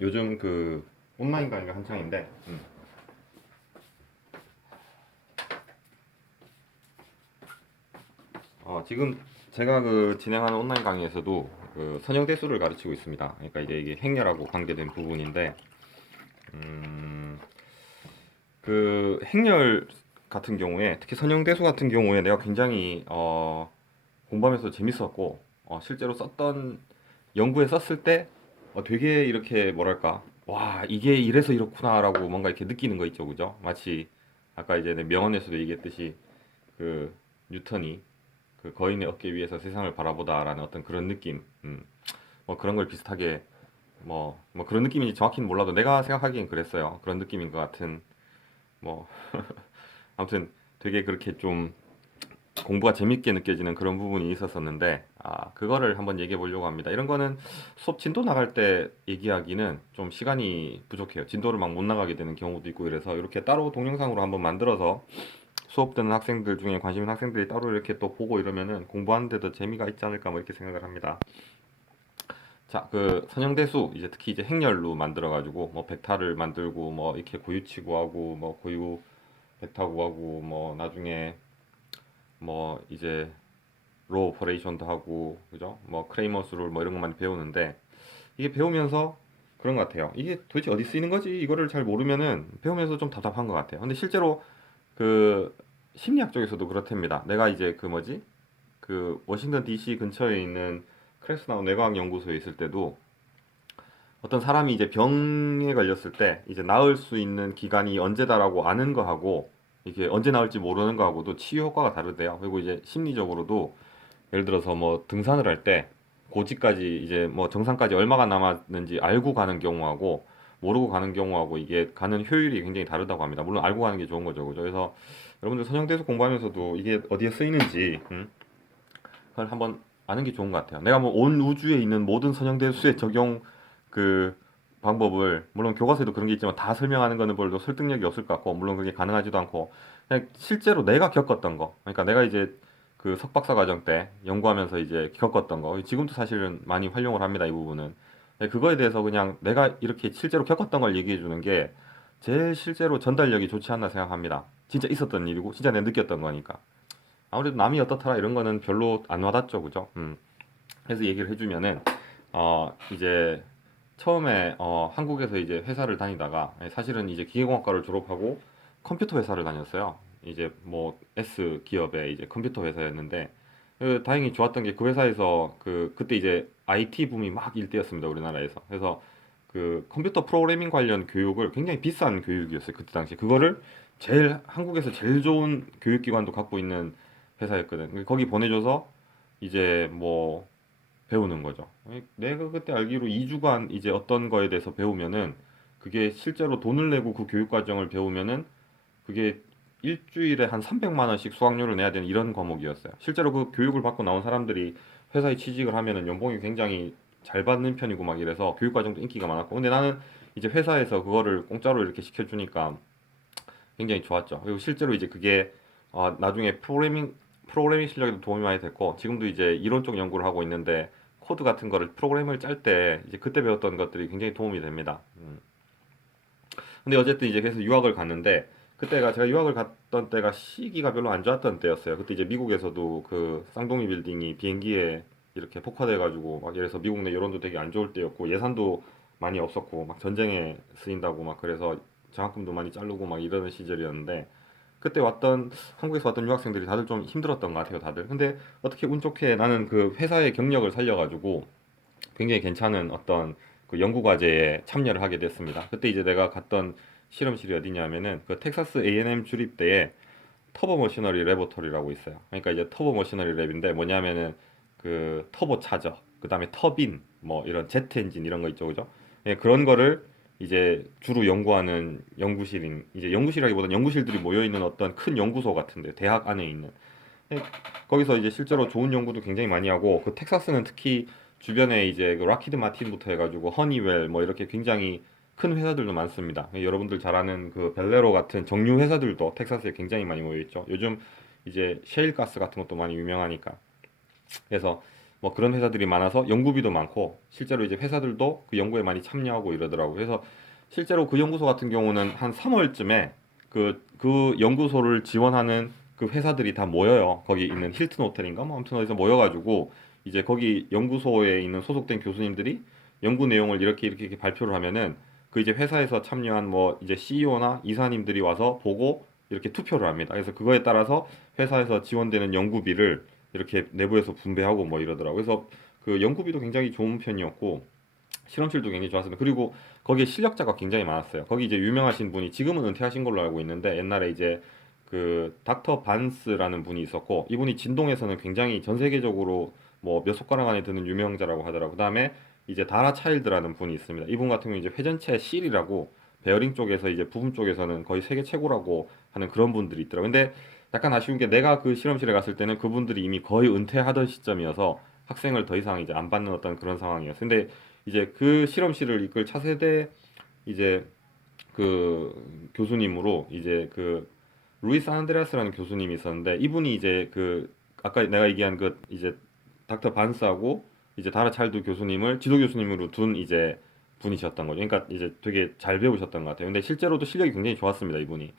요즘 그 온라인 강의가 한창인데, 지금 제가 그 진행하는 온라인 강의에서도 그 선형대수를 가르치고 있습니다. 그러니까 이게 행렬하고 관계된 부분인데, 음, 그 행렬 같은 경우에 특히 선형대수 같은 경우에 내가 굉장히 공부하면서 재밌었고, 실제로 썼던 연구에 썼을 때 되게 이렇게 뭐랄까, 와 이게 이래서 이렇구나라고 뭔가 이렇게 느끼는 거 있죠, 그죠? 마치 아까 이제 내 명언에서도 얘기했듯이 그 뉴턴이 그 거인의 어깨 위에서 세상을 바라보다라는 어떤 그런 느낌, 뭐 그런 걸 비슷하게 뭐 그런 느낌인지 정확히는 몰라도 내가 생각하기엔 그랬어요. 그런 느낌인 것 같은 뭐 아무튼 되게 그렇게 좀 공부가 재밌게 느껴지는 그런 부분이 있었었는데, 그거를 한번 얘기해 보려고 합니다. 이런 거는 수업 진도 나갈 때 얘기하기는 좀 시간이 부족해요. 진도를 막 못 나가게 되는 경우도 있고, 이래서 이렇게 따로 동영상으로 한번 만들어서 수업 듣는 학생들 중에 관심 있는 학생들이 따로 이렇게 또 보고 이러면은 공부하는데도 재미가 있지 않을까 뭐 이렇게 생각을 합니다. 자, 그 선형대수 이제 특히 이제 행렬로 만들어 가지고 뭐 벡터를 만들고 뭐 이렇게 고유치 구하고 뭐 고유 벡터 구하고 뭐 나중에 뭐 이제 로 오퍼레이션도 하고, 그죠? 뭐 크레이머스 룰 뭐 이런 것만 배우는데, 이게 배우면서 그런 것 같아요. 이게 도대체 어디 쓰이는 거지? 이거를 잘 모르면은 배우면서 좀 답답한 것 같아요. 근데 실제로 그 심리학 쪽에서도 그렇답니다. 내가 이제 그 뭐지? 그 워싱턴 DC 근처에 있는 크레스나우 뇌과학 연구소에 있을 때도 어떤 사람이 이제 병에 걸렸을 때 이제 나을 수 있는 기간이 언제다라고 아는 거하고 이게 언제 나을지 모르는 거하고도 치유 효과가 다르대요. 그리고 이제 심리적으로도 예를 들어서 뭐 등산을 할 때 고지까지 이제 뭐 정상까지 얼마가 남았는지 알고 가는 경우하고 모르고 가는 경우하고 이게 가는 효율이 굉장히 다르다고 합니다. 물론 알고 가는 게 좋은 거죠, 그죠? 그래서 여러분들 선형대수 공부하면서도 이게 어디에 쓰이는지 그걸 한번 아는 게 좋은 것 같아요. 내가 뭐 온 우주에 있는 모든 선형대수의 적용 그 방법을 물론 교과서에도 그런 게 있지만 다 설명하는 거는 별로 설득력이 없을 것 같고, 물론 그게 가능하지도 않고, 그냥 실제로 내가 겪었던 거, 그러니까 내가 이제 그 석박사 과정 때 연구하면서 이제 겪었던 거, 지금도 사실은 많이 활용을 합니다, 이 부분은. 그거에 대해서 그냥 내가 이렇게 실제로 겪었던 걸 얘기해 주는 게 제일 실제로 전달력이 좋지 않나 생각합니다. 진짜 있었던 일이고 진짜 내가 느꼈던 거니까. 아무래도 남이 어떻더라 이런 거는 별로 안 와닿죠, 그죠? 그래서 얘기를 해주면은 이제 처음에 한국에서 이제 회사를 다니다가 사실은 이제 기계공학과를 졸업하고 컴퓨터 회사를 다녔어요. 이제 뭐 S 기업의 이제 컴퓨터 회사였는데, 다행히 좋았던 게 그 회사에서 그때 이제 IT 붐이 막 일때였습니다, 우리나라에서. 그래서 그 컴퓨터 프로그래밍 관련 교육을 굉장히 비싼 교육이었어요, 그때 당시. 그거를 제일 한국에서 제일 좋은 교육기관도 갖고 있는 회사였거든. 거기 보내줘서 이제 뭐 배우는 거죠. 내가 그때 알기로 2주간 이제 어떤 거에 대해서 배우면은 그게 실제로 돈을 내고 그 교육 과정을 배우면은 그게 일주일에 한 300만 원씩 수강료를 내야 되는 이런 과목이었어요. 실제로 그 교육을 받고 나온 사람들이 회사에 취직을 하면은 연봉이 굉장히 잘 받는 편이고 막 이래서 교육 과정도 인기가 많았고, 근데 나는 이제 회사에서 그거를 공짜로 이렇게 시켜주니까 굉장히 좋았죠. 그리고 실제로 이제 그게 나중에 프로그래밍 실력에도 도움이 많이 됐고, 지금도 이제 이론적 연구를 하고 있는데 코드 같은 거를 프로그램을 짤 때 이제 그때 배웠던 것들이 굉장히 도움이 됩니다. 근데 어쨌든 이제 그래서 유학을 갔는데, 그때가 제가 유학을 갔던 때가 시기가 별로 안 좋았던 때였어요. 그때 이제 미국에서도 그 쌍둥이 빌딩이 비행기에 이렇게 폭파돼가지고 막 이래서 미국 내 여론도 되게 안 좋을 때였고, 예산도 많이 없었고 막 전쟁에 쓰인다고 막 그래서 장학금도 많이 자르고 막 이러는 시절이었는데, 그때 왔던 한국에서 왔던 유학생들이 다들 좀 힘들었던 것 같아요, 다들. 근데 어떻게 운 좋게 나는 그 회사의 경력을 살려가지고 굉장히 괜찮은 어떤 그 연구 과제에 참여를 하게 됐습니다. 그때 이제 내가 갔던 실험실이 어디냐면은 그 텍사스 A&M 주립대에 터보 머시너리 레보터리라고 있어요. 그러니까 이제 터보 머시너리 랩인데 뭐냐면은 그 터보 차저, 그다음에 터빈, 뭐 이런 제트 엔진 이런 거 있죠, 그죠? 예, 그런 거를 이제 주로 연구하는 연구실인, 이제 연구실이라기보다는 연구실들이 모여 있는 어떤 큰 연구소 같은데, 대학 안에 있는. 예, 거기서 이제 실제로 좋은 연구도 굉장히 많이 하고, 그 텍사스는 특히 주변에 이제 그 락히드 마틴부터 해가지고 허니웰 뭐 이렇게 굉장히 큰 회사들도 많습니다. 여러분들 잘 아는 그 벨레로 같은 정유 회사들도 텍사스에 굉장히 많이 모여 있죠. 요즘 이제 셰일 가스 같은 것도 많이 유명하니까. 그래서 뭐 그런 회사들이 많아서 연구비도 많고 실제로 이제 회사들도 그 연구에 많이 참여하고 이러더라고요. 그래서 실제로 그 연구소 같은 경우는 한 3월쯤에 그 연구소를 지원하는 그 회사들이 다 모여요. 거기 있는 힐튼 호텔인가 뭐 아무튼 어디서 모여가지고 이제 거기 연구소에 있는 소속된 교수님들이 연구 내용을 이렇게 발표를 하면은 그 이제 회사에서 참여한 뭐 이제 CEO나 이사님들이 와서 보고 이렇게 투표를 합니다. 그래서 그거에 따라서 회사에서 지원되는 연구비를 이렇게 내부에서 분배하고 뭐 이러더라고요. 그래서 그 연구비도 굉장히 좋은 편이었고 실험실도 굉장히 좋았습니다. 그리고 거기에 실력자가 굉장히 많았어요. 거기 이제 유명하신 분이 지금은 은퇴하신 걸로 알고 있는데 옛날에 이제 그 닥터 반스라는 분이 있었고 이분이 진동에서는 굉장히 전 세계적으로 뭐 몇 손가락 안에 드는 유명자라고 하더라고요. 그다음에 이제 다라 차일드라는 분이 있습니다. 이분 같은 경우는 이제 회전체 실이라고 베어링 쪽에서 이제 부품 쪽에서는 거의 세계 최고라고 하는 그런 분들이 있더라고요. 근데 약간 아쉬운 게 내가 그 실험실에 갔을 때는 그분들이 이미 거의 은퇴하던 시점이어서 학생을 더 이상 이제 안 받는 어떤 그런 상황이었어요. 근데 이제 그 실험실을 이끌 차세대 이제 그 교수님으로 이제 그 루이스 안드레아스라는 교수님이 있었는데 이분이 이제 그 아까 내가 얘기한 그 이제 닥터 반스하고 이제 다라 찰드 교수님을 지도 교수님으로 둔 이제 분이셨던 거죠. 그러니까 이제 되게 잘 배우셨던 것 같아요. 근데 실제로도 실력이 굉장히 좋았습니다, 이분이.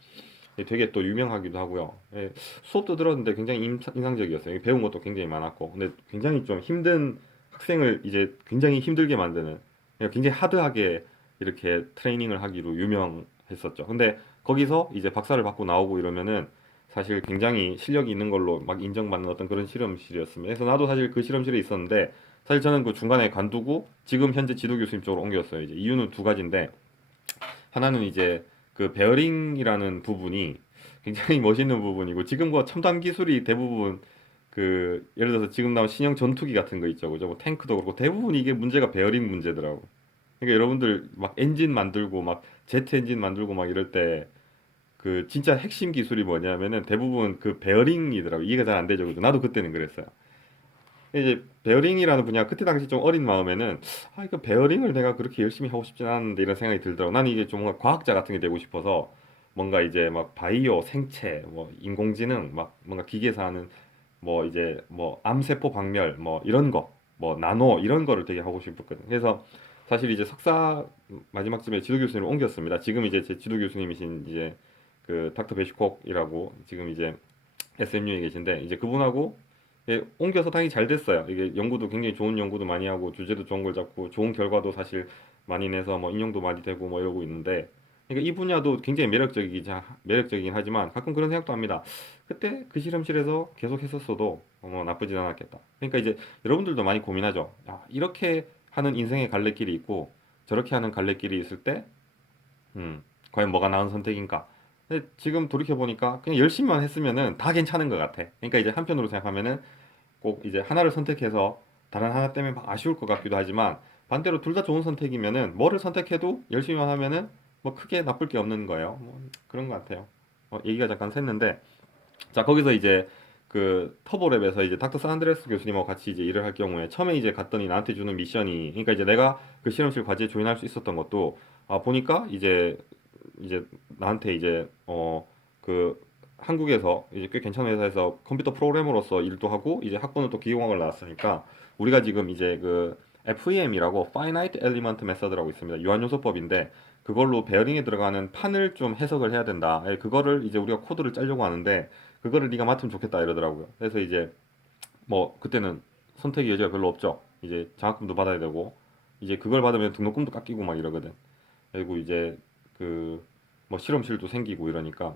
되게 또 유명하기도 하고요. 예, 수업도 들었는데 굉장히 인상적이었어요. 배운 것도 굉장히 많았고. 근데 굉장히 좀 힘든 학생을 이제 굉장히 힘들게 만드는 굉장히 하드하게 이렇게 트레이닝을 하기로 유명했었죠. 근데 거기서 이제 박사를 받고 나오고 이러면은 사실 굉장히 실력이 있는 걸로 막 인정받는 어떤 그런 실험실이었습니다. 그래서 나도 사실 그 실험실에 있었는데 사실 저는 그 중간에 관두고 지금 현재 지도 교수님 쪽으로 옮겼어요. 이제 이유는 두 가지인데 하나는 이제 그 베어링이라는 부분이 굉장히 멋있는 부분이고 지금과 첨단 기술이 대부분 그 예를 들어서 지금 나온 신형 전투기 같은 거 있죠, 그죠? 뭐 탱크도 그렇고 대부분 이게 문제가 베어링 문제더라고. 그러니까 여러분들 막 엔진 만들고 막 제트 엔진 만들고 막 이럴 때 그 진짜 핵심 기술이 뭐냐면은 대부분 그 베어링이더라고. 이해가 잘 안 되죠, 그죠? 나도 그때는 그랬어요. 이제 베어링이라는 분야 그때 당시 좀 어린 마음에는 아 이거 베어링을 내가 그렇게 열심히 하고 싶진 않은데 이런 생각이 들더라고. 나는 이게 좀 뭔가 과학자 같은 게 되고 싶어서 뭔가 이제 막 바이오 생체 뭐 인공지능 막 뭔가 기계에서 하는 뭐 이제 뭐 암세포 박멸 뭐 이런 거 뭐 나노 이런 거를 되게 하고 싶었거든. 그래서 사실 이제 석사 마지막쯤에 지도 교수님을 옮겼습니다. 지금 이제 제 지도 교수님이신 이제 그 닥터 베시콕이라고 지금 이제 SMU에 계신데 이제 그분하고 예, 옮겨서 다행히 잘 됐어요. 이게 연구도 굉장히 좋은 연구도 많이 하고 주제도 좋은 걸 잡고 좋은 결과도 사실 많이 내서 뭐 인용도 많이 되고 뭐 이러고 있는데 그러니까 이 분야도 굉장히 매력적이긴 하지만 가끔 그런 생각도 합니다. 그때 그 실험실에서 계속 했었어도 나쁘진 않았겠다. 그러니까 이제 여러분들도 많이 고민하죠. 아, 이렇게 하는 인생의 갈래길이 있고 저렇게 하는 갈래길이 있을 때 과연 뭐가 나은 선택인가? 근데 지금 돌이켜 보니까 그냥 열심히만 했으면은 다 괜찮은 것 같아. 그러니까 이제 한편으로 생각하면은 꼭 이제 하나를 선택해서 다른 하나 때문에 막 아쉬울 것 같기도 하지만 반대로 둘 다 좋은 선택이면은 뭐를 선택해도 열심히만 하면은 뭐 크게 나쁠 게 없는 거예요. 뭐 그런 것 같아요. 얘기가 잠깐 샜는데 자 거기서 이제 그 터보랩에서 이제 닥터 산드레스 교수님하고 같이 이제 일을 할 경우에 처음에 이제 갔더니 나한테 주는 미션이 그러니까 이제 내가 그 실험실 과제에 조인할 수 있었던 것도 보니까 이제 나한테 이제 그 한국에서 이제 꽤 괜찮은 회사에서 컴퓨터 프로그래머로서 일도 하고 이제 학번을 또 기계공학을 나왔으니까 우리가 지금 이제 그 FEM이라고 Finite Element Method라고 있습니다. 유한요소법인데 그걸로 베어링에 들어가는 판을 좀 해석을 해야 된다. 그거를 이제 우리가 코드를 짜려고 하는데 그거를 네가 맡으면 좋겠다 이러더라고요. 그래서 이제 뭐 그때는 선택의 여지가 별로 없죠. 이제 장학금도 받아야 되고 이제 그걸 받으면 등록금도 깎이고 막 이러거든. 그리고 이제 그 뭐 실험실도 생기고 이러니까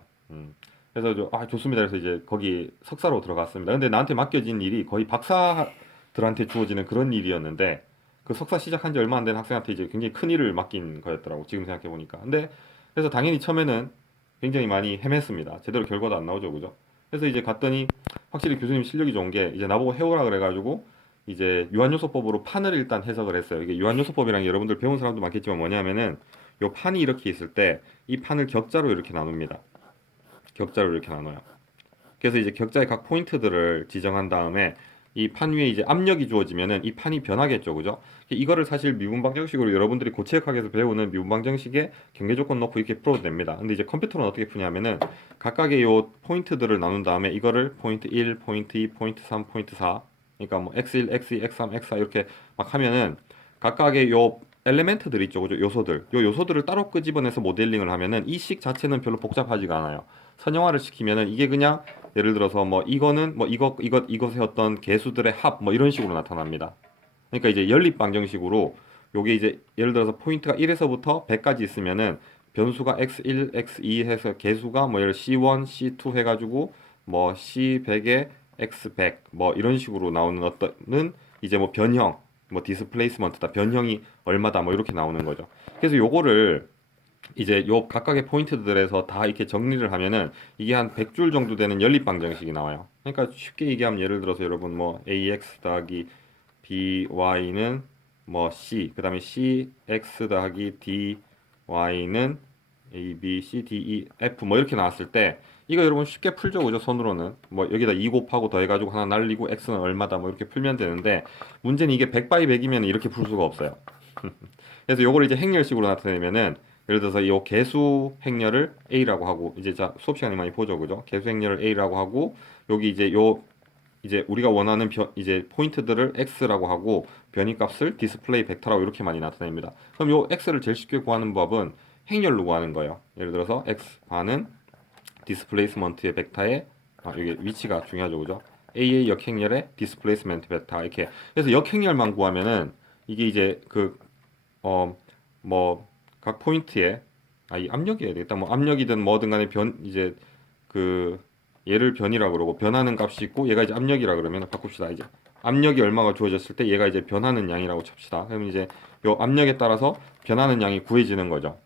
그래서 좋습니다. 그래서 이제 거기 석사로 들어갔습니다. 근데 나한테 맡겨진 일이 거의 박사들한테 주어지는 그런 일이었는데 그 석사 시작한 지 얼마 안 된 학생한테 이제 굉장히 큰 일을 맡긴 거였더라고. 지금 생각해 보니까. 근데 그래서 당연히 처음에는 굉장히 많이 헤맸습니다. 제대로 결과도 안 나오죠, 그죠? 그래서 이제 갔더니 확실히 교수님 실력이 좋은 게 이제 나보고 해오라 그래가지고 이제 유한요소법으로 판을 일단 해석을 했어요. 이게 유한요소법이랑 여러분들 배운 사람도 많겠지만 뭐냐면은 요 판이 이렇게 있을 때 이 판을 격자로 이렇게 나눕니다. 격자로 이렇게 나눠요. 그래서 이제 격자의 각 포인트들을 지정한 다음에 이 판 위에 이제 압력이 주어지면은 이 판이 변하겠죠, 그죠? 이거를 사실 미분방정식으로 여러분들이 고체역학에서 배우는 미분방정식의 경계 조건 넣고 이렇게 풀어도 됩니다. 근데 이제 컴퓨터는 어떻게 푸냐면은 각각의 요 포인트들을 나눈 다음에 이거를 포인트 1, 포인트 2, 포인트 3, 포인트 4 그러니까 뭐 x1, x2, x3, x4 이렇게 막 하면은 각각의 요 엘리멘트들 있죠, 그죠? 요소들. 요 요소들을 따로 끄집어내서 모델링을 하면은 이 식 자체는 별로 복잡하지가 않아요. 선형화를 시키면은 이게 그냥 예를 들어서 뭐 이거는 뭐 이것의 어떤 개수들의 합 뭐 이런 식으로 나타납니다. 그러니까 이제 연립 방정식으로 요게 이제 예를 들어서 포인트가 1에서부터 100까지 있으면은 변수가 x1, x2 해서 개수가 뭐 예를 C1, C2 해가지고 뭐 C100에 x100 뭐 이런 식으로 나오는 어떤은 이제 뭐 변형 뭐 디스플레이스먼트다 변형이 얼마다 뭐 이렇게 나오는 거죠. 그래서 요거를 이제 요 각각의 포인트들에서 다 이렇게 정리를 하면은 이게 한 100줄 정도 되는 연립 방정식이 나와요. 그러니까 쉽게 얘기하면 예를 들어서 여러분 뭐 ax 더하기 by는 뭐 c 그다음에 cx 더하기 dy는 a b c d e f 뭐 이렇게 나왔을 때 이거 여러분 쉽게 풀죠, 그죠? 손으로는 뭐 여기다 2 곱하고 더해가지고 하나 날리고 x는 얼마다 뭐 이렇게 풀면 되는데 문제는 이게 100 바이 100이면 이렇게 풀 수가 없어요. 그래서 요걸 이제 행렬식으로 나타내면은 예를 들어서 이 개수 행렬을 a라고 하고 이제 자 수업 시간에 많이 보죠, 그죠? 개수 행렬을 a라고 하고 여기 이제 요 이제 우리가 원하는 이제 포인트들을 x라고 하고 변이값을 디스플레이 벡터라고 이렇게 많이 나타냅니다. 그럼 요 x를 제일 쉽게 구하는 법은 행렬로 구하는 거예요. 예를 들어서 x 반은 디스플레이스먼트의 벡터의 여기 위치가 중요하죠, 그죠? a의 역행렬의 디스플레이스먼트 벡터 이렇게. 그래서 역행렬만 구하면은 이게 이제 뭐 각 포인트에 이 압력이어야 되겠다. 뭐 압력이든 뭐든 간에 이제 그 얘를 변이라고 그러고 변하는 값이 있고 얘가 이제 압력이라 그러면 바꿉시다. 이제 압력이 얼마가 주어졌을 때 얘가 이제 변하는 양이라고 칩시다. 그러면 이제 요 압력에 따라서 변하는 양이 구해지는 거죠.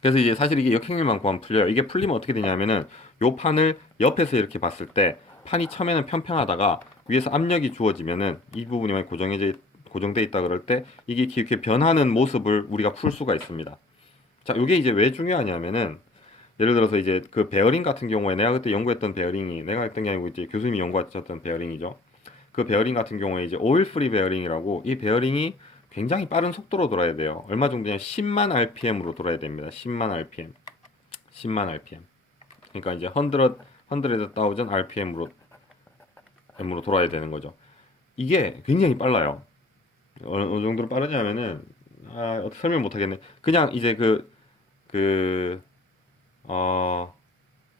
그래서 이제 사실 이게 역행렬만 구하면 풀려요. 이게 풀리면 어떻게 되냐면은 요 판을 옆에서 이렇게 봤을 때 판이 처음에는 평평하다가 위에서 압력이 주어지면은 이 부분이 고정돼 있다 그럴 때 이게 이렇게 변하는 모습을 우리가 풀 수가 있습니다. 자, 이게 이제 왜 중요하냐면은 예를 들어서 이제 그 베어링 같은 경우에 내가 그때 연구했던 베어링이 내가 했던 게 아니고 이제 교수님이 연구하셨던 베어링이죠. 그 베어링 같은 경우에 이제 오일 프리 베어링이라고 이 베어링이 굉장히 빠른 속도로 돌아야 돼요. 얼마 정도냐? 10만 RPM으로 돌아야 됩니다. 10만 RPM. 10만 RPM. 그러니까 이제 100,000 RPM으로 돌아야 되는 거죠. 이게 굉장히 빨라요. 어느 정도로 빠르냐면은 설명 못 하겠네. 그냥 이제 그 어,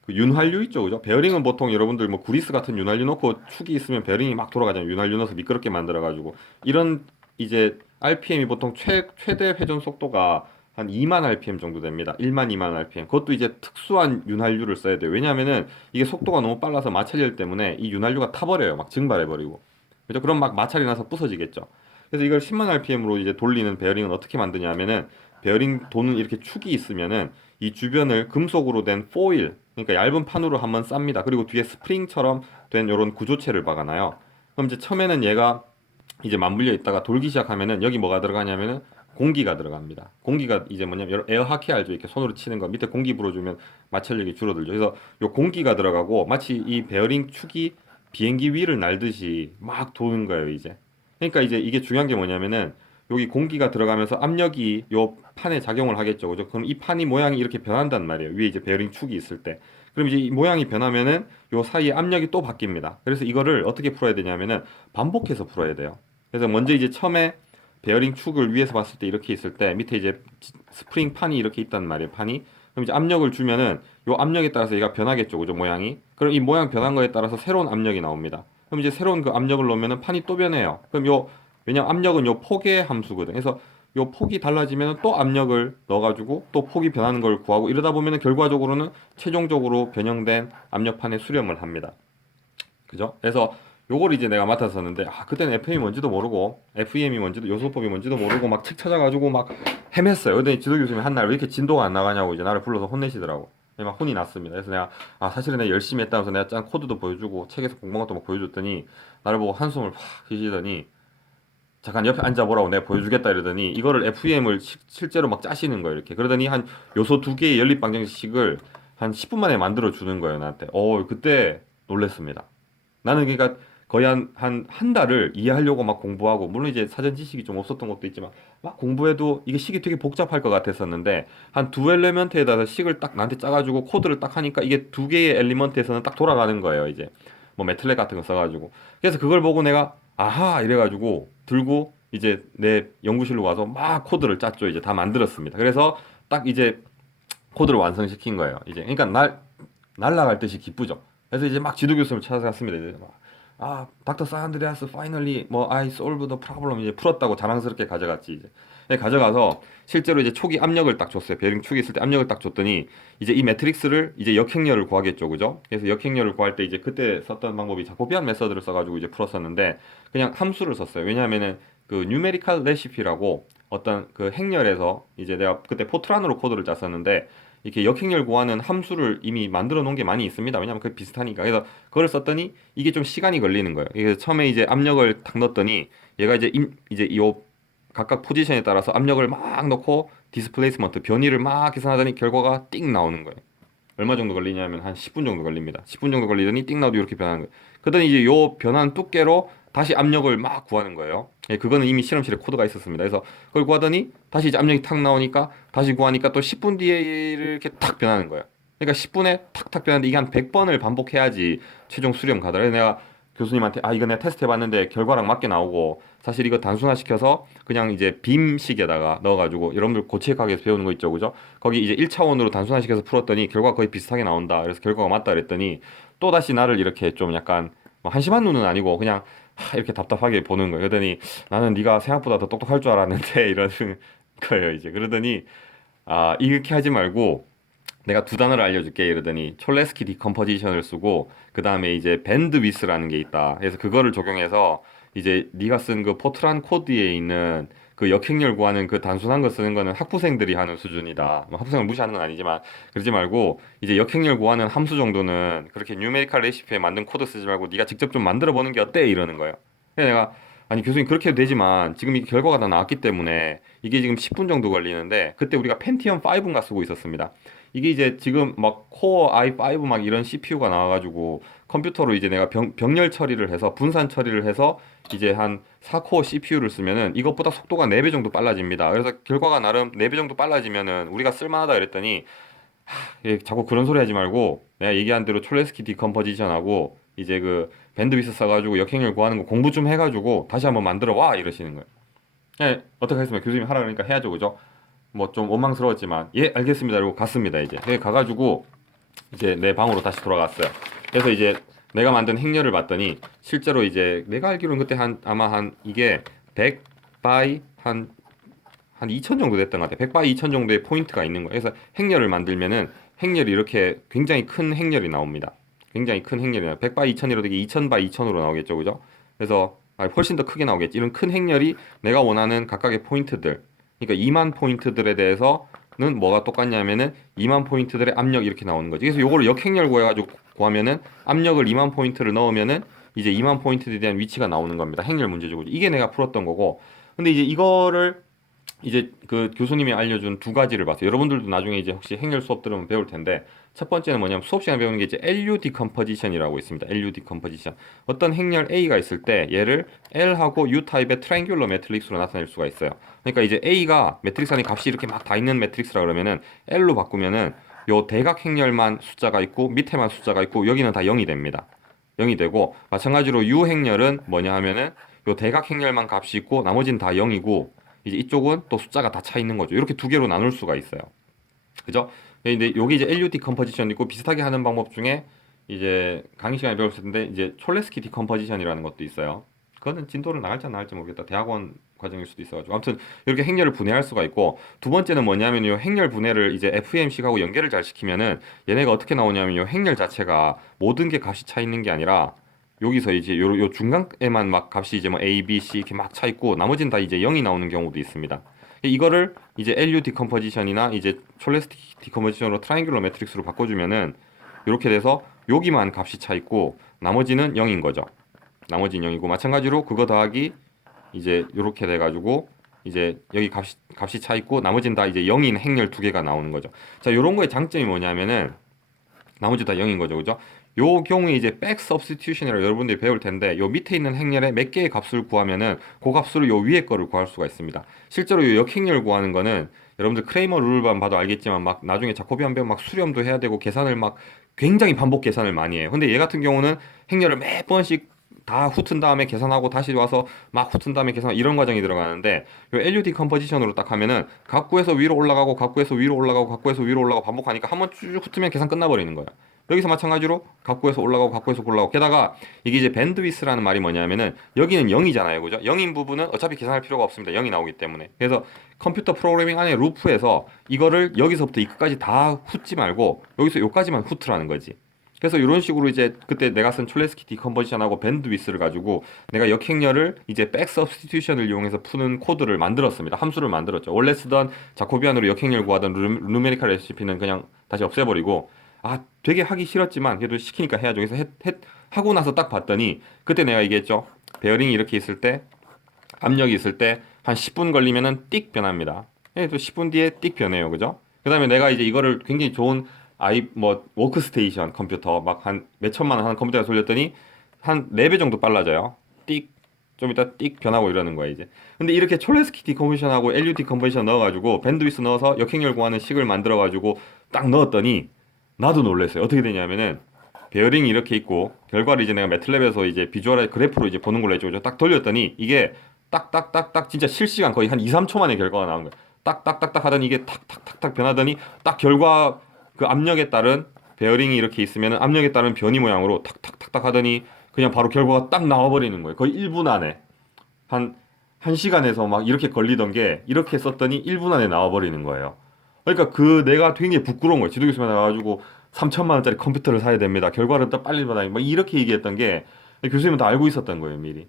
그 윤활유 있죠, 그죠? 베어링은 보통 여러분들 뭐 구리스 같은 윤활유 넣고 축이 있으면 베어링이 막 돌아가잖아요. 윤활유 넣어서 미끄럽게 만들어가지고 이런 이제 RPM이 보통 최대 회전 속도가 한 2만 RPM 정도 됩니다. 1만 2만 RPM. 그것도 이제 특수한 윤활유를 써야 돼요. 왜냐하면은 이게 속도가 너무 빨라서 마찰열 때문에 이 윤활유가 타버려요. 막 증발해버리고. 그죠? 그럼 막 마찰이 나서 부서지겠죠. 그래서 이걸 10만 RPM으로 이제 돌리는 베어링은 어떻게 만드냐면은 베어링 도는 이렇게 축이 있으면은 이 주변을 금속으로 된 포일, 그러니까 얇은 판으로 한번 쌉니다. 그리고 뒤에 스프링처럼 된 이런 구조체를 박아놔요. 그럼 이제 처음에는 얘가 이제 맞물려 있다가 돌기 시작하면은 여기 뭐가 들어가냐면은 공기가 들어갑니다. 공기가 이제 뭐냐면 에어 하키 알죠? 이렇게 손으로 치는 거 밑에 공기 불어주면 마찰력이 줄어들죠. 그래서 요 공기가 들어가고 마치 이 베어링 축이 비행기 위를 날듯이 막 도는 거예요, 이제. 그러니까 이제 이게 중요한 게 뭐냐면은 여기 공기가 들어가면서 압력이 요 판에 작용을 하겠죠. 그죠? 그럼 이 판이 모양이 이렇게 변한단 말이에요. 위에 이제 베어링 축이 있을 때. 그럼 이제 이 모양이 변하면은 요 사이에 압력이 또 바뀝니다. 그래서 이거를 어떻게 풀어야 되냐면은 반복해서 풀어야 돼요. 그래서 먼저 이제 처음에 베어링 축을 위에서 봤을 때 이렇게 있을 때 밑에 이제 스프링 판이 이렇게 있단 말이에요. 판이. 그럼 이제 압력을 주면은 요 압력에 따라서 얘가 변하겠죠. 그죠? 모양이. 그럼 이 모양 변한 거에 따라서 새로운 압력이 나옵니다. 그럼 이제 새로운 그 압력을 넣으면은 판이 또 변해요. 그럼 왜냐면 압력은 요 폭의 함수거든. 그래서 요 폭이 달라지면 또 압력을 넣어가지고 또 폭이 변하는 걸 구하고 이러다 보면은 결과적으로는 최종적으로 변형된 압력판에 수렴을 합니다. 그죠? 그래서 요걸 이제 내가 맡았었는데 그때는 FM이 뭔지도 모르고 FEM이 뭔지도 요소법이 뭔지도 모르고 막 책 찾아가지고 막 헤맸어요. 그랬더니 지도 교수님이 한 날 왜 이렇게 진도가 안 나가냐고 이제 나를 불러서 혼내시더라고. 막 혼이 났습니다. 그래서 내가 사실은 내가 열심히 했다면서 내가 짠 코드도 보여주고 책에서 공부한 것도 막 보여줬더니 나를 보고 한숨을 팍 쉬시더니 잠깐 옆에 앉아보라고 내가 보여주겠다 이러더니 이거를 FEM을 실제로 막 짜시는 거예요. 이렇게 그러더니 한 요소 두 개의 연립 방정식을 한 10분 만에 만들어 주는 거예요. 나한테. 그때 놀랬습니다. 나는 그러니까 거의 한 달을 이해하려고 막 공부하고 물론 이제 사전 지식이 좀 없었던 것도 있지만 막 공부해도 이게 식이 되게 복잡할 것 같았었는데 한 두 엘리먼트에다가 식을 딱 나한테 짜가지고 코드를 딱 하니까 이게 두 개의 엘리먼트에서는 딱 돌아가는 거예요. 이제 뭐 매틀렛 같은 거 써가지고 그래서 그걸 보고 내가 아하 이래가지고 들고 이제 내 연구실로 와서 막 코드를 짰죠. 이제 다 만들었습니다. 그래서 딱 이제 코드를 완성시킨 거예요. 이제 그러니까 날라갈 듯이 기쁘죠. 그래서 이제 막 지도 교수님을 찾아갔습니다. 이제 막, 닥터 사안드레아스 파이널리 뭐 I solved the problem 이제 풀었다고 자랑스럽게 가져갔지 이제. 네, 가져가서 실제로 이제 초기 압력을 딱 줬어요. 베어링 축이 있을 때 압력을 딱 줬더니 이제 이 매트릭스를 이제 역행렬을 구하겠죠, 그죠? 그래서 역행렬을 구할 때 이제 그때 썼던 방법이 자코비안 메서드를 써가지고 이제 풀었었는데 그냥 함수를 썼어요. 왜냐하면은 그 뉴메리컬 레시피라고 어떤 그 행렬에서 이제 내가 그때 포트란으로 코드를 짰었는데 이렇게 역행렬 구하는 함수를 이미 만들어 놓은 게 많이 있습니다. 왜냐하면 그게 비슷하니까. 그래서 그걸 썼더니 이게 좀 시간이 걸리는 거예요. 그래서 처음에 이제 압력을 탁 넣었더니 얘가 이제 요 각각 포지션에 따라서 압력을 막 넣고 디스플레이스먼트 변이를 막 계산하더니 결과가 띵 나오는 거예요. 얼마 정도 걸리냐면 한 10분 정도 걸립니다. 10분 정도 걸리더니 띵 나도 이렇게 변하는 거예요. 그러더니 이제 요 변한 두께로 다시 압력을 막 구하는 거예요. 예, 그거는 이미 실험실에 코드가 있었습니다. 그래서 그걸 구하더니 다시 이제 압력이 탁 나오니까 다시 구하니까 또 10분 뒤에 이렇게 탁 변하는 거예요. 그러니까 10분에 탁탁 변하는데 이게 한 100번을 반복해야지 최종 수렴 가더라고요. 내가 교수님한테 이거 내가 테스트 해봤는데 결과랑 맞게 나오고 사실 이거 단순화시켜서 그냥 이제 빔식에다가 넣어가지고 여러분들 고체학에서 배우는 거 있죠, 그죠? 거기 이제 1차원으로 단순화시켜서 풀었더니 결과가 거의 비슷하게 나온다. 그래서 결과가 맞다 그랬더니 또 다시 나를 이렇게 좀 약간 뭐 한심한 눈은 아니고 그냥 이렇게 답답하게 보는 거예요. 그러더니 나는 네가 생각보다 더 똑똑할 줄 알았는데 이러는 거예요. 이제 그러더니 이렇게 하지 말고 내가 두 단어를 알려줄게 이러더니 촐레스키 디컴포지션을 쓰고 그 다음에 이제 밴드 위스라는 게 있다. 그래서 그거를 적용해서 이제 네가 쓴 그 포트란 코드에 있는 그 역행렬 구하는 그 단순한 거 쓰는 거는 학부생들이 하는 수준이다. 뭐 학부생을 무시하는 건 아니지만 그러지 말고 이제 역행렬 구하는 함수 정도는 그렇게 뉴메리컬 레시피에 만든 코드 쓰지 말고 네가 직접 좀 만들어 보는 게 어때? 이러는 거예요. 그래서 내가 아니 교수님 그렇게 해도 되지만 지금 이 결과가 다 나왔기 때문에 이게 지금 10분 정도 걸리는데 그때 우리가 펜티엄 5인가 쓰고 있었습니다. 이게 이제 지금 막 코어 i5 막 이런 CPU가 나와가지고 컴퓨터로 이제 내가 병렬 처리를 해서 분산 처리를 해서 이제 한 4코어 CPU를 쓰면은 이것보다 속도가 4배 정도 빨라집니다. 그래서 결과가 나름 4배 정도 빨라지면은 우리가 쓸만하다 그랬더니 자꾸 그런 소리 하지 말고 내가 얘기한 대로 촐레스키 디컴포지션하고 이제 그 밴드위스 써가지고 역행렬 구하는 거 공부 좀 해가지고 다시 한번 만들어 와 이러시는 거예요. 네, 어떻게 하겠습니까? 교수님이 하라 그러니까 해야죠, 그죠? 뭐 좀 원망스러웠지만 예 알겠습니다 이러고 갔습니다. 이제 가가지고 이제 내 방으로 다시 돌아갔어요. 그래서 이제 내가 만든 행렬을 봤더니 실제로 이제 내가 알기로는 그때 아마 한 이게 100 바이 한 2000 정도 됐던 것 같아요. 100 바이 2000 정도의 포인트가 있는 거예요. 그래서 행렬을 만들면은 행렬이 이렇게 굉장히 큰 행렬이 나옵니다. 굉장히 큰 행렬이 나와요. 100 바이 2000이라도 이게 2000 바이 2000으로 나오겠죠, 그죠? 그래서 훨씬 더 크게 나오겠지. 이런 큰 행렬이 내가 원하는 각각의 포인트들, 그러니까 2만 포인트들에 대해서는 뭐가 똑같냐면은 2만 포인트들의 압력 이렇게 나오는 거지. 그래서 요거를 역행렬 구해가지고 구하면은 압력을 2만 포인트를 넣으면은 이제 2만 포인트에 대한 위치가 나오는 겁니다. 행렬 문제적으로. 이게 내가 풀었던 거고. 근데 이제 이거를 이제 그 교수님이 알려준 두 가지를 봤어요. 여러분들도 나중에 이제 혹시 행렬 수업 들으면 배울 텐데 첫 번째는 뭐냐면 수업 시간에 배우는 게 이제 LU 디컴포지션이라고 있습니다. LU 디컴포지션. 어떤 행렬 A가 있을 때 얘를 L하고 U 타입의 트라이앵귤러 매트릭스로 나타낼 수가 있어요. 그러니까 이제 A가 매트릭스 안에 값이 이렇게 막 다 있는 매트릭스라 그러면은 L로 바꾸면은 요 대각 행렬만 숫자가 있고 밑에만 숫자가 있고 여기는 다 0이 됩니다. 0이 되고 마찬가지로 U 행렬은 뭐냐 하면은 요 대각 행렬만 값이 있고 나머지는 다 0이고 이제 이쪽은 또 숫자가 다 차 있는 거죠. 이렇게 두 개로 나눌 수가 있어요. 그죠? 근데 여기 이제 LU 디컴포지션 있고 비슷하게 하는 방법 중에 이제 강의 시간에 배웠을 텐데 이제 촐레스키 디컴포지션이라는 것도 있어요. 그거는 진도를 나갈지 안 나갈지 모르겠다. 대학원 과정일 수도 있어가지고 아무튼 이렇게 행렬을 분해할 수가 있고 두 번째는 뭐냐면 요 행렬 분해를 이제 FEM식하고 연결을 잘 시키면은 얘네가 어떻게 나오냐면 요 행렬 자체가 모든 게 값이 차 있는 게 아니라 여기서 이제 요 중간에만 막 값이 이제 뭐 A, B, C 이렇게 막 차 있고 나머지는 다 이제 0이 나오는 경우도 있습니다. 이거를 이제 LU 디컴포지션이나 이제 촐레스키 디컴포지션으로 트라이앵귤러 매트릭스로 바꿔주면은 이렇게 돼서 여기만 값이 차 있고 나머지는 0인 거죠. 나머지는 0이고 마찬가지로 그거 더하기 이제 이렇게 돼가지고 이제 여기 값이 차 있고 나머지는 다 이제 0인 행렬 두 개가 나오는 거죠. 자, 요런 거의 장점이 뭐냐면은 나머지 다 0인 거죠, 그죠? 요 경우에 이제 백 서브스티튜션이라고 여러분들이 배울 텐데 요 밑에 있는 행렬에 몇 개의 값을 구하면은 그 값으로 요 위에 거를 구할 수가 있습니다. 실제로 요 역행렬 구하는 거는 여러분들 크레이머 룰만 봐도 알겠지만 막 나중에 자코비안 배우면 막 수렴도 해야 되고 계산을 막 굉장히 반복 계산을 많이 해요. 근데 얘 같은 경우는 행렬을 몇 번씩 다 훑은 다음에 계산하고 다시 와서 막 훑은 다음에 계산 이런 과정이 들어가는데 요 LUT 컴포지션으로 딱 하면은 각구에서 위로 올라가고 각구에서 위로 올라가고 각구에서 위로 올라가고 반복하니까 한번 쭉 훑으면 계산 끝나버리는 거야. 여기서 마찬가지로 각구에서 올라가고 각구에서 올라가고 게다가 이게 이제 밴드위스라는 말이 뭐냐면은 여기는 0이잖아요. 그죠? 0인 부분은 어차피 계산할 필요가 없습니다. 0이 나오기 때문에. 그래서 컴퓨터 프로그래밍 안에 루프에서 이거를 여기서부터 이 끝까지 다 훑지 말고 여기서 요까지만 훑으라는 거지. 그래서 이런 식으로 이제 그때 내가 쓴 촐레스키 디컴포지션하고 밴드위스를 가지고 내가 역행렬을 이제 백 서브스티튜션을 이용해서 푸는 코드를 만들었습니다. 함수를 만들었죠. 원래 쓰던 자코비안으로 역행렬 구하던 누메리컬 레시피는 그냥 다시 없애버리고 아 되게 하기 싫었지만 그래도 시키니까 해야죠. 그래서 하고 나서 딱 봤더니 그때 내가 얘기했죠. 베어링이 이렇게 있을 때 압력이 있을 때 한 10분 걸리면은 띡 변합니다. 예, 또 10분 뒤에 띡 변해요. 그죠? 그다음에 내가 이제 이거를 굉장히 좋은 뭐 워크스테이션 컴퓨터 막 한 몇천만 원 하는 컴퓨터에 돌렸더니 한 4배 정도 빨라져요. 띡 좀 이따 띡 변하고 이러는 거야 이제. 근데 이렇게 촐레스키 디컴포지션하고 LUT 컨버전 넣어가지고 밴드위스 넣어서 역행렬 구하는 식을 만들어가지고 딱 넣었더니 나도 놀랐어요. 어떻게 되냐면은 베어링이 이렇게 있고 결과를 이제 내가 매틀랩에서 이제 비주얼 그래프로 이제 보는 걸로 했죠. 딱 돌렸더니 이게 딱딱딱딱 진짜 실시간 거의 한 2, 3초 만에 결과가 나온 거야. 딱딱딱딱 하더니 이게 탁탁탁탁 변하더니 딱 결과 그 압력에 따른 베어링이 이렇게 있으면 압력에 따른 변이 모양으로 탁탁탁탁 하더니 그냥 바로 결과가 딱 나와버리는 거예요. 거의 1분 안에 한 1시간에서 막 이렇게 걸리던 게 이렇게 썼더니 1분 안에 나와버리는 거예요. 그러니까 그 내가 굉장히 부끄러운 거예요. 지도교수가 나와가지고 3천만 원짜리 컴퓨터를 사야 됩니다. 결과를 더 빨리 받아야 막 이렇게 얘기했던 게 교수님은 다 알고 있었던 거예요, 미리.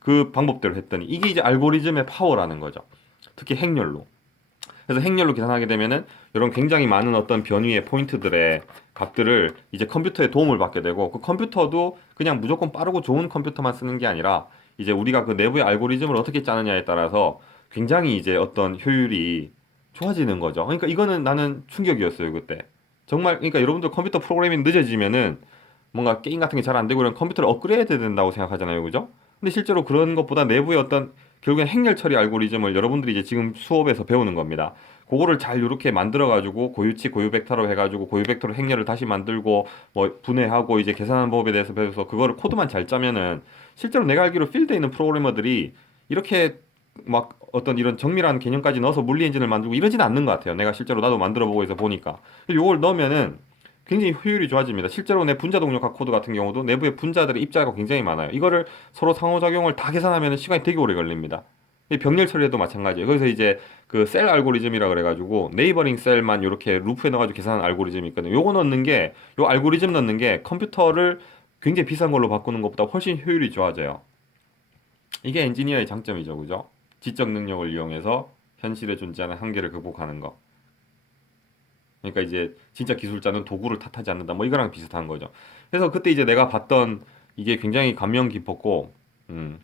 그 방법대로 했더니 이게 이제 알고리즘의 파워라는 거죠. 특히 행렬로. 그래서 행렬로 계산하게 되면은 이런 굉장히 많은 어떤 변위의 포인트들의 값들을 이제 컴퓨터에 도움을 받게 되고 그 컴퓨터도 그냥 무조건 빠르고 좋은 컴퓨터만 쓰는 게 아니라 이제 우리가 그 내부의 알고리즘을 어떻게 짜느냐에 따라서 굉장히 이제 어떤 효율이 좋아지는 거죠. 그러니까 이거는 나는 충격이었어요, 그때. 정말 그러니까 여러분들 컴퓨터 프로그래밍 늦어지면은 뭔가 게임 같은 게 잘 안 되고 이런 컴퓨터를 업그레이드 된다고 생각하잖아요, 그죠? 근데 실제로 그런 것보다 내부의 어떤 결국엔 행렬 처리 알고리즘을 여러분들이 이제 지금 수업에서 배우는 겁니다. 그거를 잘 이렇게 만들어 가지고 고유치 고유 벡터로 해 가지고 고유 벡터로 행렬을 다시 만들고 뭐 분해하고 이제 계산하는 법에 대해서 배워서 그거를 코드만 잘 짜면은 실제로 내가 알기로 필드에 있는 프로그래머들이 이렇게 막 어떤 이런 정밀한 개념까지 넣어서 물리 엔진을 만들고 이러지는 않는 것 같아요. 내가 실제로 나도 만들어 보고 해서 보니까. 요걸 넣으면은 굉장히 효율이 좋아집니다. 실제로 내 분자 동력학 코드 같은 경우도 내부의 분자들의 입자가 굉장히 많아요. 이거를 서로 상호작용을 다 계산하면 시간이 되게 오래 걸립니다. 이 병렬 처리에도 마찬가지예요. 그래서 이제 그 셀 알고리즘이라 그래가지고 네이버링 셀만 이렇게 루프에 넣어가지고 계산하는 알고리즘이 있거든요. 요거 넣는 게, 요 알고리즘 넣는 게 컴퓨터를 굉장히 비싼 걸로 바꾸는 것보다 훨씬 효율이 좋아져요. 이게 엔지니어의 장점이죠, 그죠? 지적 능력을 이용해서 현실에 존재하는 한계를 극복하는 거. 그러니까 이제 진짜 기술자는 도구를 탓하지 않는다. 뭐 이거랑 비슷한 거죠. 그래서 그때 이제 내가 봤던 이게 굉장히 감명 깊었고,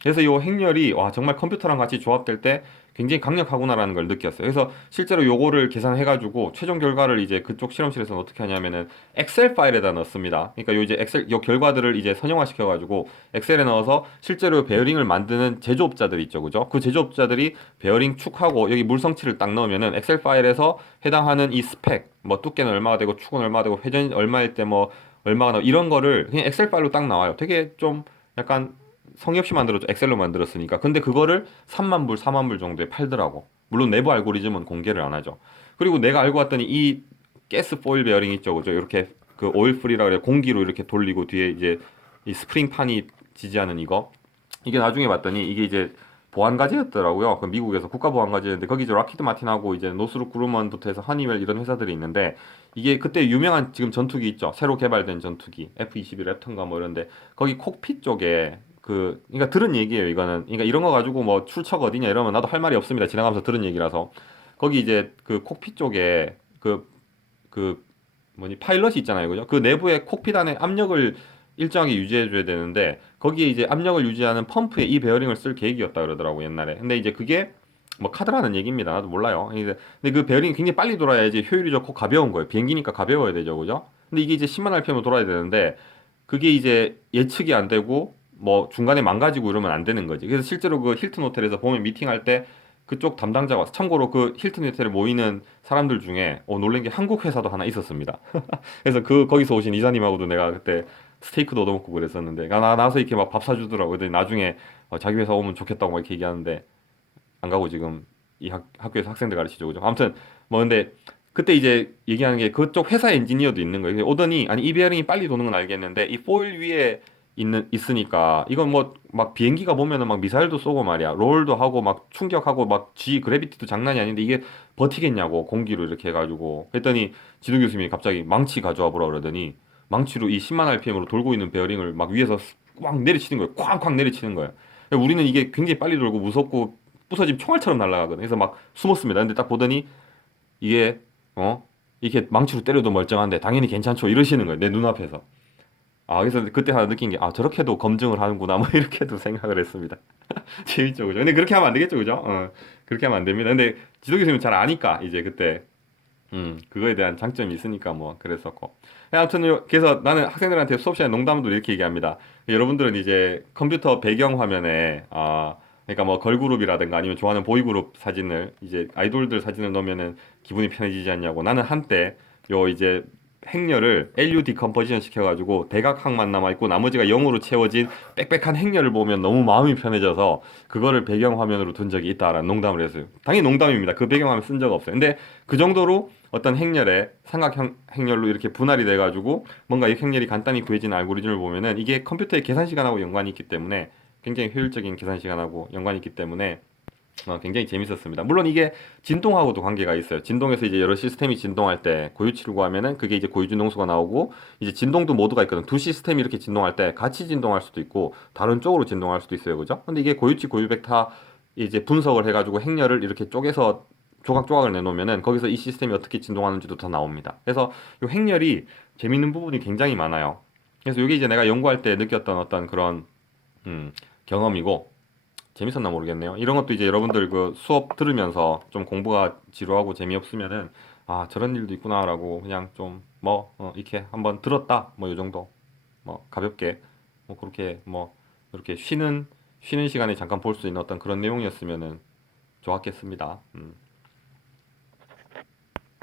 그래서 이 행렬이 와 정말 컴퓨터랑 같이 조합될 때 굉장히 강력하구나라는 걸 느꼈어요. 그래서 실제로 요거를 계산해가지고 최종 결과를 이제 그쪽 실험실에서는 어떻게 하냐면은 엑셀 파일에다 넣습니다. 그러니까 요 이제 엑셀 요 결과들을 이제 선형화 시켜가지고 엑셀에 넣어서 실제로 베어링을 만드는 제조업자들 있죠, 그죠? 그 제조업자들이 베어링 축하고 여기 물성치를 딱 넣으면은 엑셀 파일에서 해당하는 이 스펙, 뭐 두께는 얼마가 되고 축은 얼마가 되고 회전이 얼마일 때 뭐 얼마가 나고 이런 거를 그냥 엑셀 파일로 딱 나와요. 되게 좀 약간 성의 없이 만들었죠. 엑셀로 만들었으니까. 근데 그거를 3만 불, 4만 불 정도에 팔더라고. 물론 내부 알고리즘은 공개를 안 하죠. 그리고 내가 알고 봤더니 이 가스 포일 베어링 있죠. 그죠? 이렇게 그 오일 프리라 그래. 공기로 이렇게 돌리고 뒤에 이제 이 스프링 판이 지지하는 이거. 이게 나중에 봤더니 이게 이제 보안 과제였더라고요. 그 미국에서 국가 보안 과제였는데 거기 이제 락히드 마틴하고 이제 노스룩 그루먼부터 해서 허니웰 이런 회사들이 있는데 이게 그때 유명한 지금 전투기 있죠. 새로 개발된 전투기 F-22 랩턴가 뭐 이런데 거기 콕핏 쪽에 그 그러니까 들은 얘기예요. 이거는 그러니까 이런 거 가지고 뭐 출처가 어디냐 이러면 나도 할 말이 없습니다. 지나가면서 들은 얘기라서 거기 이제 그 콕핏 쪽에 그 뭐니 파일럿이 있잖아요. 그죠? 그 내부에 콕핏 안에 압력을 일정하게 유지해 줘야 되는데 거기에 이제 압력을 유지하는 펌프에 이 베어링을 쓸 계획이었다 그러더라고 옛날에. 근데 이제 그게 뭐 카드라는 얘기입니다. 나도 몰라요. 근데 그 베어링이 굉장히 빨리 돌아야지 효율이 좋고 가벼운 거예요. 비행기니까 가벼워야 되죠. 그죠? 근데 이게 이제 10만 rpm으로 돌아야 되는데 그게 이제 예측이 안 되고 뭐 중간에 망가지고 이러면 안 되는 거지. 그래서 실제로 그 힐튼 호텔에서 보면 미팅할 때 그쪽 담당자가 참고로 그 힐튼 호텔에 모이는 사람들 중에 놀란 게 한국 회사도 하나 있었습니다. 그래서 그 거기서 오신 이사님하고도 내가 그때 스테이크도 얻어먹고 그랬었는데 나서 이렇게 막 밥 사주더라고. 그랬더니 나중에 자기 회사 오면 좋겠다고 막 이렇게 얘기하는데 안 가고 지금 이 학교에서 학생들 가르치죠, 그죠? 아무튼 뭐 근데 그때 이제 얘기하는 게 그쪽 회사 엔지니어도 있는 거예요. 오더니 아니 이 베어링이 빨리 도는 건 알겠는데 이 포일 위에 있으니까 이건 뭐 막 비행기가 보면은 막 미사일도 쏘고 말이야, 롤도 하고 막 충격하고 막 G 그래비티도 장난이 아닌데 이게 버티겠냐고 공기로 이렇게 해가지고 했더니 지도 교수님이 갑자기 망치 가져와 보라 그러더니 망치로 이 10만 RPM으로 돌고 있는 베어링을 막 위에서 꽉 내리치는 거예요. 쾅쾅 내리치는 거예요. 우리는 이게 굉장히 빨리 돌고 무섭고 부서지면 총알처럼 날아가거든. 그래서 막 숨었습니다. 근데 딱 보더니 이게 이렇게 망치로 때려도 멀쩡한데 당연히 괜찮죠 이러시는 거예요. 내 눈앞에서. 그래서 그때 하나 느낀 게 저렇게도 검증을 하는구나 뭐 이렇게도 생각을 했습니다. 재밌죠, 그죠? 근데 그렇게 하면 안 되겠죠, 그죠? 그렇게 하면 안 됩니다. 근데 지도 교수님은 잘 아니까 이제 그때 그거에 대한 장점이 있으니까 뭐 그랬었고. 아무튼 그래서 나는 학생들한테 수업 시간에 농담으로 이렇게 얘기합니다. 여러분들은 이제 컴퓨터 배경 화면에 그러니까 뭐 걸그룹이라든가 아니면 좋아하는 보이그룹 사진을 이제 아이돌들 사진을 넣으면은 기분이 편해지지 않냐고. 나는 한때 요 이제 행렬을 LU 디컴포지션 시켜가지고 대각항만 남아있고 나머지가 0으로 채워진 빽빽한 행렬을 보면 너무 마음이 편해져서 그거를 배경화면으로 둔 적이 있다라는 농담을 했어요. 당연히 농담입니다. 그 배경화면 쓴 적 없어요. 근데 그 정도로 어떤 행렬에 삼각형 행렬로 이렇게 분할이 돼가지고 뭔가 이 행렬이 간단히 구해진 알고리즘을 보면은 이게 컴퓨터의 계산 시간하고 연관이 있기 때문에 굉장히 효율적인 계산 시간하고 연관이 있기 때문에 굉장히 재밌었습니다. 물론 이게 진동하고도 관계가 있어요. 진동에서 이제 여러 시스템이 진동할 때 고유치를 구하면은 그게 이제 고유 진동수가 나오고 이제 진동도 모드가 있거든. 두 시스템이 이렇게 진동할 때 같이 진동할 수도 있고 다른 쪽으로 진동할 수도 있어요. 그죠? 근데 이게 고유치 고유 벡터 이제 분석을 해가지고 행렬을 이렇게 쪼개서 조각조각을 내놓으면은 거기서 이 시스템이 어떻게 진동하는지도 다 나옵니다. 그래서 이 행렬이 재밌는 부분이 굉장히 많아요. 그래서 이게 이제 내가 연구할 때 느꼈던 어떤 그런 경험이고 재밌었나 모르겠네요. 이런 것도 이제 여러분들 그 수업 들으면서 좀 공부가 지루하고 재미없으면은 저런 일도 있구나라고 그냥 좀 뭐 이렇게 한번 들었다 뭐 요 정도 뭐 가볍게 뭐 그렇게 뭐 이렇게 쉬는 시간에 잠깐 볼 수 있는 어떤 그런 내용이었으면은 좋았겠습니다.